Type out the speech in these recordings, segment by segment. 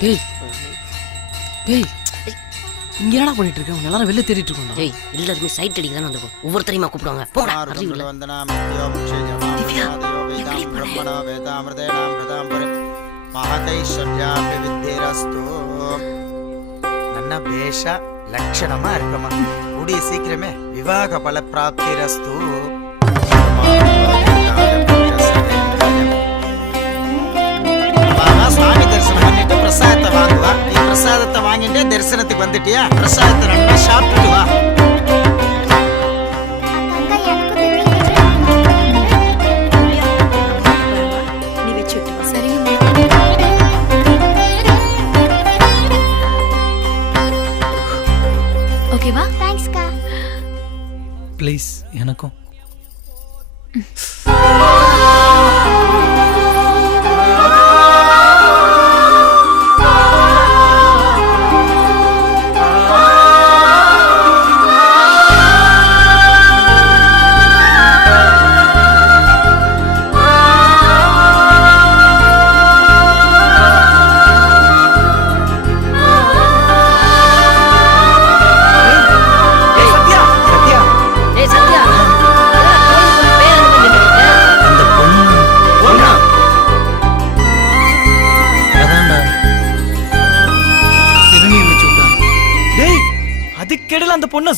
டேய். டேய். இங்க என்னடா பண்ணிட்டு இருக்க? எல்லாரும் வெளில தேடிட்டு இருக்கோம் டேய் எல்லாருமே சைட் அடிக்க தான் வந்திருக்கோம். ஒவ்வொருத்தரையுமா கூப்பிடுவாங்க. போடா அறிவில்ல வந்தனாம் திவ்யா பிரம்மணா வேதாமிரதேனாம் பிரதாம்பர மகதைஸ்வர்யாபி வித்திரஸ்து நல்ல பேஷா லட்சணமா இருக்கமா கூடிய சீக்கிரமே விவாக பல பிராப்தி ரஸ்து வாங்குவா? பிரசாதத்தை வாங்கிட்டு தரிசனத்துக்கு வந்துட்டியா? பிரசாதத்தை நல்லா சாப்பிட்டுட்டு வா.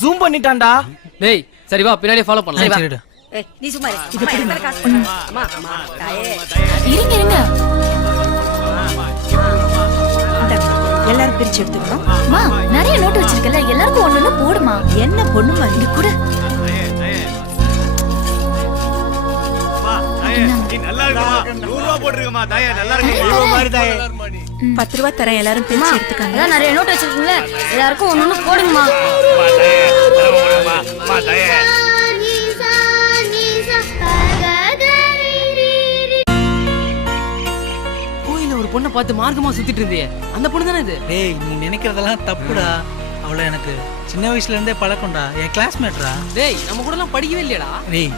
ஜூம் பண்ணிட்டான்டா. டேய் சரி வா பின்னாடியே ஃபாலோ பண்ணலாம். சரிடா. நீ சும்மா இருங்க இருங்க. எல்லாரும் பிரிச்சு எடுத்துக்கணும். மா நிறைய நோட்டு வச்சிருக்கல. எல்லாருக்கும் ஒண்ணு போடுமா? என்ன மாதிரி பத்து ரூபா தரேன் எல்லாரும் பிரிச்சு எடுத்துக்காங்க. அதான் நிறைய நோட் வச்சிருக்கீங்களே எல்லாருக்கும் ஒண்ணு ஒண்ணு போடுங்கம்மா. கோயில ஒரு பொண்ணை பார்த்து மார்க்கமா சுத்திட்டு இருந்தியே. அந்த பொண்ணு தானே இது? டேய் நீ நினைக்கிறதெல்லாம் தப்புடா. அவளை எனக்கு சின்ன வயசுல இருந்தே பழக்கம்டா. என் கிளாஸ்மேட்ரா டேய் நம்ம கூட எல்லாம் படிக்கவே இல்லையடா. டேய்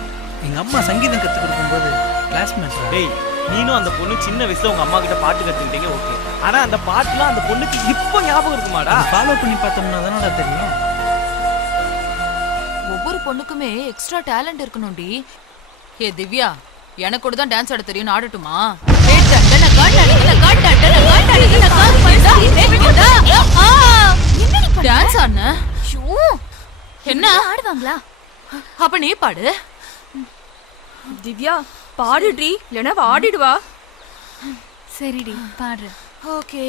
எங்க அம்மா சங்கீதம் கத்து கொடுக்கும்போது கிளாஸ்மேட்ரா டேய் நீனும் அந்த பொண்ணு சின்ன வயசுல உங்க அம்மா கிட்ட பாட்டு கத்துக்கிட்டீங்க ஓகே. ஆனா அந்த பாட்டுலாம் அந்த பொண்ணுக்கு இப்போ ஞாபகம் இருக்குமாடா? ஃபாலோ பண்ணி பார்த்தோம்னா தானடா தெரியும். ஒவ்வொரு பொண்ணுக்குமே எக்ஸ்ட்ரா டேலண்ட் இருக்கணும்டி. ஏ திவ்யா எனக்கு கூட தான் டான்ஸ் ஆட தெரியும் ஆடட்டுமா? டான்ஸ் ஆடுன? என்ன? ஆடுவாங்களா? அப்ப நீ பாடு. திவ்யா பாடுடி இல்லைன்னா ஆடிடுவா சரிடி பாடுறேன் ஓகே.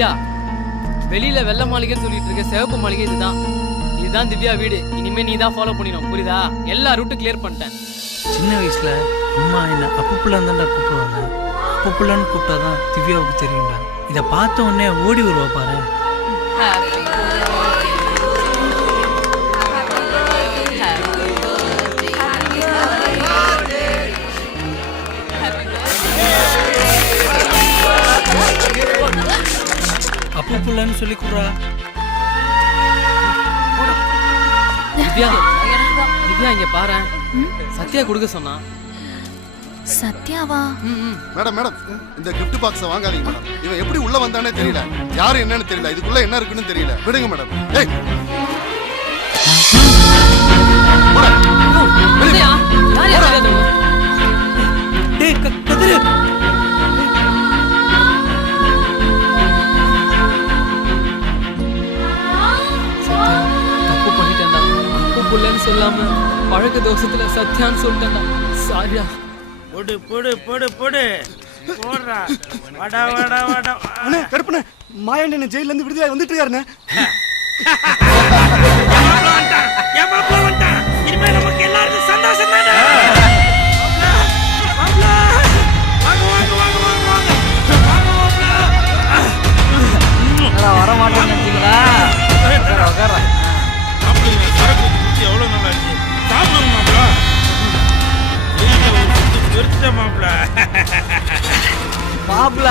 சத்யா வெளியில வெள்ளை மாளிகைன்னு சொல்லிட்டு இருக்க சிவப்பு மாளிகை இதுதான். இதுதான் திவ்யா வீடு. இனிமே நீ தான் ஃபாலோ பண்ணிடும் புரியுதா? எல்லா ரூட்டும் கிளியர் பண்ணிட்டேன். சின்ன வயசுல அம்மா என்ன அப்பு பிள்ளைன்னு கூப்பிடுவாங்க. அப்பு பிள்ளைன்னு கூப்பிட்டாதான் திவ்யாவுக்கு தெரியும்டா. இதை பார்த்த உடனே ஓடி வருவா பாரு. அப்பு பிள்ளைன்னு சொல்லி கூப்பிடுறா திவ்யா திவ்யா இங்க பாரு. சத்யா கொடுக்க சொன்னா. சத்யாவா. மேடம் மேடம் இந்த gift பாக்ஸை வாங்காதீங்க மேடம். இவன் எப்படி உள்ள வந்தானே தெரியல. யாரு என்னன்னு தெரியல. இதுக்குள்ள என்ன இருக்குன்னு தெரியல. விடுங்க மேடம். ஏய். சத்யான்னு சொல்லிட்டேன்டா சாரியா போடு போடு போடு போடு. போடுறா. வாடா வாடா வாடா. அண்ணே கருப்பண்ணே மாயாண்டி ஜெயில இருந்து விடுதலை வந்துட்டு இருக்காருண்ணே.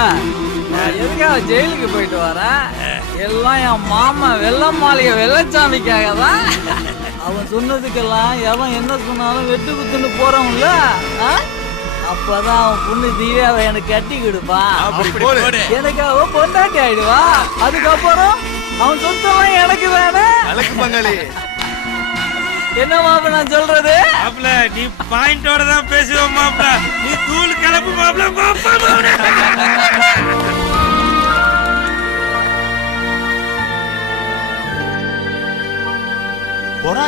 மாப்பிள நான் எதுக்காக ஜெயிலுக்கு போயிட்டு வரேன்? எல்லாம் என் மாமா வெள்ள மாளிகை வெள்ளச்சாமிக்காக தான் அவன் சொன்னதுக்கெல்லாம் எவன் என்ன சொன்னாலும் வெட்டு குத்துன்னு போறவன்ல ஆ? அப்பதான் அவன் பொண்ணு தீவியாவை எனக்கு கட்டி கொடுப்பான் எனக்கு அவ பொண்டாட்டி ஆயிடுவா. அதுக்கப்புறம் அவன் சொத்தவன் எனக்கு பங்காளி என்ன மாப்பிள நான் சொல்றது? மாப்பிள்ள நீ பாயிண்டோட தான் பேசுவோம் மாப்பிள்ள நீ தூள் கிளப்பு மாப்பிள்ள மாப்பா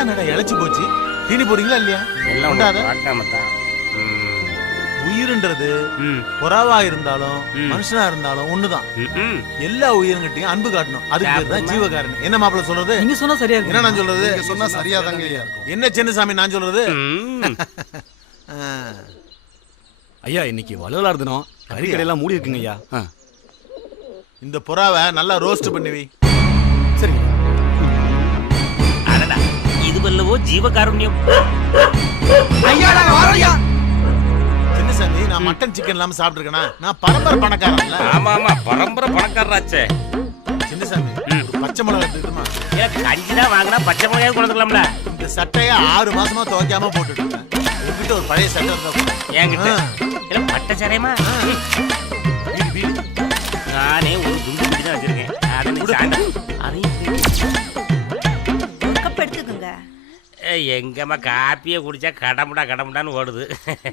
பொறா என்னடா இழைச்சு போச்சு. தீனி போறீங்களா இல்லையா? உண்டாத? உயிருன்றது புறாவா இருந்தாலும் மனுஷனா இருந்தாலும் ஒண்ணுதான். எல்லா உயிரினங்கிட்டையும் அன்பு காட்டணும். அதுக்கு பேர் தான் ஜீவகாரணம் என்ன மாப்பிள்ள சொல்றது? நீங்க சொன்னா சரியா இருக்கு என்ன நான் சொல்றது? நீங்க சொன்னா சரியாதாங்க ஐயா இருக்கும். என்ன சின்னசாமி நான் சொல்றது? ஆ. ஐயா இன்னைக்கு வள்ளலார் தினம். கறி கடையெல்லாம் மூடி இருக்குங்க ஐயா இந்த புறாவை நல்லா ரோஸ்ட் பண்ணி ஜீவகாருண்யம். சின்னசாமி நான் மட்டன் சிக்கன் இல்லாம சாப்பிட்டுருக்கேனா? நான் பரம்பரை பணக்காரன்ல. ஆமா ஆமா பரம்பரை பணக்காரராச்சே. சின்னசாமி ஒரு பச்சை மிளகா எடுத்துக்கிட்டுமா? கஞ்சி தான் வாங்கினா பச்சை மிளகாய் கொண்டுக்கலாம்ல இந்த சட்டையை ஆறு மாசமா துவைக்காம போட்டுட்டு இருக்கேன். உங்ககிட்ட ஒரு பழைய சட்டை இருந்தா கொடு. என்கிட்ட? ஆ. இல்ல பட்டை சரையமா? நானே ஒரு துண்டு குடி தான் வச்சிருக்கேன். அதை நீ சாயந்தரம் எங்கம்மா காப்பியை குடிச்சா கடமுடா கடமுடான்னு ஓடுது.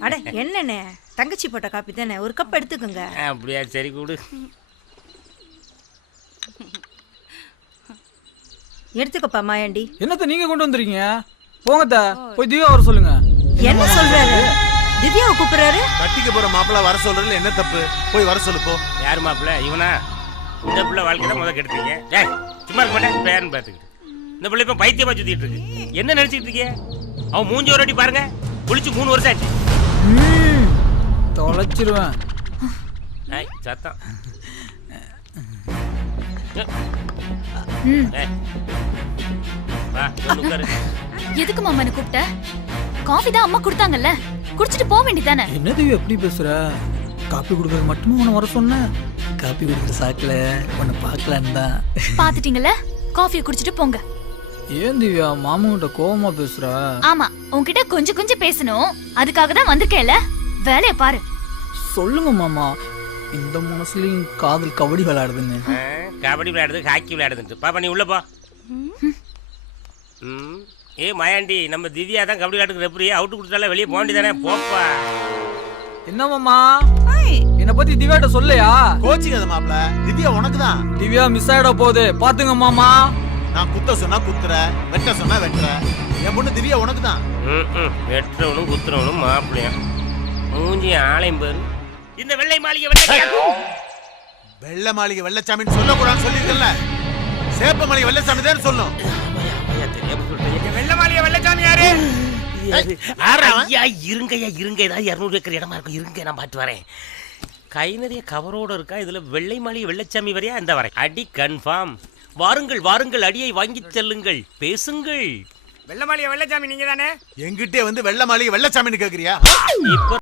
அட என்னண்ணே? தங்கச்சி போட்ட காப்பி தானே? ஒரு கப் எடுத்துக்கோங்க. அப்படியா சரி கூடு. எடுத்துக்கப்பா மாயாண்டி. என்னத்த நீங்க கொண்டு வந்துறீங்க போங்கத்த போய் தீவா வர சொல்லுங்க. என்ன சொல்றாரு? திவ்யாவை கூப்பிடுறாரு? கட்டிக்க போற மாப்பிள்ள வர சொல்றதுல என்ன தப்பு? போய் வர சொல்லு போ. யாரு மாப்பிள்ள? இவனா? இந்த பிள்ளை வாழ்க்கை தான் முத கெடுத்தீங்க. ஏய் சும்மா இருக்க மாட்டேன். பேரன் பார்த்துக்கிட்டு. இந்த பிள்ளை இப்போ பைத்தியமா சுத்திட்டு இருக்கு. என்ன நினைச்சிட்டு இருக்கீங்க? அவன் மூஞ்சி ஒரு வாட்டி பாருங்க. குளிச்சு மூணு வருஷம் ஆச்சு. தொலைச்சிருவேன். சத்தம். எதுக்கு மாமா என்ன கூப்பிட்ட? காஃபி தான் அம்மா கொடுத்தாங்கல்ல. குடிச்சிட்டு போக வேண்டியதானே என்ன தேவி எப்படி பேசுற? காப்பி கொடுக்கறது மட்டுமா உன்னை வர சொன்னேன் காப்பி குடிக்கிற சாக்கில் உன்னை பார்க்கலான்னு தான். பாத்துட்டீங்கல்ல காஃபியை குடிச்சிட்டு போங்க. ஏன் திவ்யா மாமன்கிட்ட கோவமா பேசுற? ஆமா உன்கிட்ட கொஞ்சம் கொஞ்சம் பேசணும். அதுக்காக தான் வந்திருக்கேன்ல. வேலைய பாரு. சொல்லுங்க மாமா. இந்த மனசுலயும் காதல் கபடி விளையாடுதுன்னு. கபடி விளையாடுது ஹாக்கி விளையாடுதுன்ட்டு. பாப்பா நீ உள்ள போ. ம். ஏ மாயாண்டி நம்ம திவ்யா தான் கபடி விளையாட்டுக்கு ரெஃபரி அவுட் கொடுத்தாலே வெளியே போக வேண்டியதானே? போப்பா என்ன மாமா? என்ன பத்தி திவ்யாட்ட சொல்லையா? கோச்சிக்காத மாப்பிள்ள. திவ்யா உனக்கு தான் திவ்யா மிஸ் ஆயிட போகுது. பாத்துங்க மாமா. நான் குத்த சொன்னா குத்துற வெட்ட சொன்னா வெட்டுற. என் பொண்ணு திவ்யா உனக்கு தான் வெட்டுறவனும் குத்துறவனும் மாப்பிள்ளையும் மூஞ்சி ஆலயம் பேரு. இந்த வெள்ளை மாளிகை வெள்ளை வெள்ளை மாளிகை வெள்ளச்சாமின்னு சொல்லக்கூடாதுன்னு சொல்லியிருக்கல சேப்ப மாளிகை வெள்ளச்சாமி தான் சொல்லணும். தெரியாம முடியாது யாரா? அவன்? ஐயா இருங்கய்யா இருங்க. ஏதாவது இரநூறு ஏக்கர் இடமா இருக்கும். இருங்க நான் பார்த்து வரேன். கை நிறைய கவரோட இருக்கா? இதுல வெள்ளை மாளிகை வெள்ளச்சாமி வரையா? இந்த வரேன் அடி கன்ஃபார்ம் வாருங்கள் வாருங்கள் அடியை வாங்கிச் செல்லுங்கள். பேசுங்கள். எங்கிட்டே வந்து வெள்ள மாளிகை வெள்ளச்சாமின்னு கேக்குறியா? இப்ப